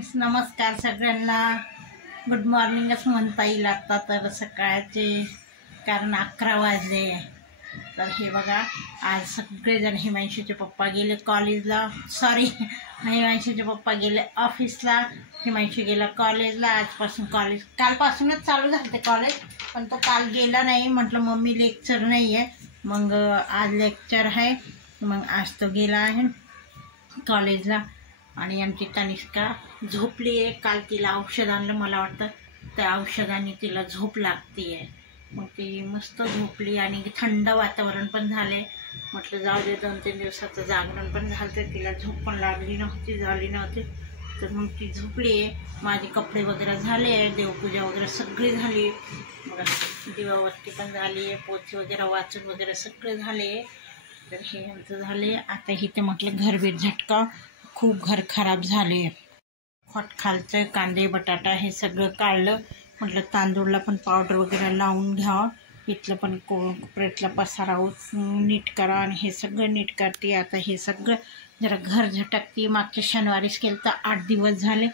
Friends, नमस्कार सगळ्यांना. Good मॉर्निंगच म्हणता येईल आता तर सकाळचे, कारण 11 वाजले. तर हे बघा, आज सगळेजण हिमांशूचे पप्पा गेले कॉलेजला, हिमांशूचे पप्पा गेले ऑफिसला, हिमांशू गेला कॉलेजला. आजपासून कॉलेज, कालपासूनच चालू झालं ते कॉलेज, पण तो काल गेला नाही. म्हटलं मम्मी लेक्चर नाही आहे, मग आज लेक्चर आहे, मग आज तो गेला आहे कॉलेजला. आणि आमची तनिष्का झोपली आहे. काल तिला औषध आणलं, मला वाटतं त्या औषधाने तिला झोप लागती आहे. मग ती मस्त झोपली आणि थंड वातावरण पण झाले. म्हटलं जाऊ दे, 2-3 दिवसाचं जागरण पण झालं, तर तिला झोप पण झाली नव्हती. तर मग ती झोपली आहे. माझे कपडे वगैरे झाले आहे, देवपूजा वगैरे सगळी झाली. मग दिवाबत्ती पण झाली आहे, पोथी वगैरे वाचून वगैरे सगळे झाले. तर हे आमचं झाले. आता इथे म्हटलं घरबीर झटका, खूप घर खराब झाले. खालचं कांदे बटाटा हे सगळं काढलं. म्हटलं तांदूळला पण पावडर वगैरे लावून घ्यावं. इथलं पण कोपऱ्यातला पसारा नीट करा, आणि हे सगळं नीट करते. आता हे सगळं जरा घर झटकते. मागच्या शनिवारीच केलं तर 8 दिवस झाले,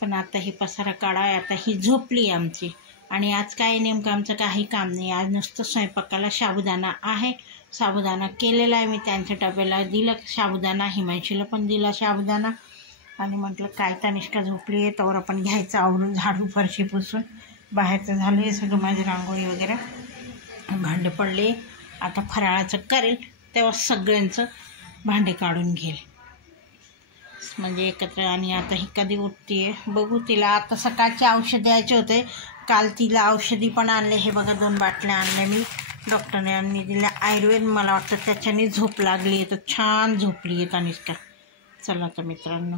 पण आता हे पसारा काढा. आता ही झोपली आमची. आणि आज काय नेमकं आमचं काही काम नाही. आज नुसतं स्वयंपाकाला साबुदाणा आहे. साबुदाणा केलेला आहे मी, त्यांच्या डब्याला दिलं साबुदाणा, हिमांशीला पण दिला साबुदाणा. आणि म्हटलं काय तनिष्का झोपली आहे, तर आपण घ्यायचं आवरून, झाडू फरशी पुसून. बाहेरचं झालं आहे सगळं, माझी रांगोळी वगैरे, भांडे पडले. आता फराळाचं करेल तेव्हा सगळ्यांचं भांडे काढून घेईल, म्हणजे एकत्र. आणि आता ही कधी उठते बघू. तिला आता सकाळचे औषध द्यायचे होते. काल तिला औषधी पण आणले. हे बघा 2 बाटल्या आणल्या मी, डॉक्टरने यांनी दिल्या आयुर्वेद. मला वाटतं त्याच्याने झोप लागली आहे, तर छान झोपली आहे तनिष्का. चला तर मित्रांनो.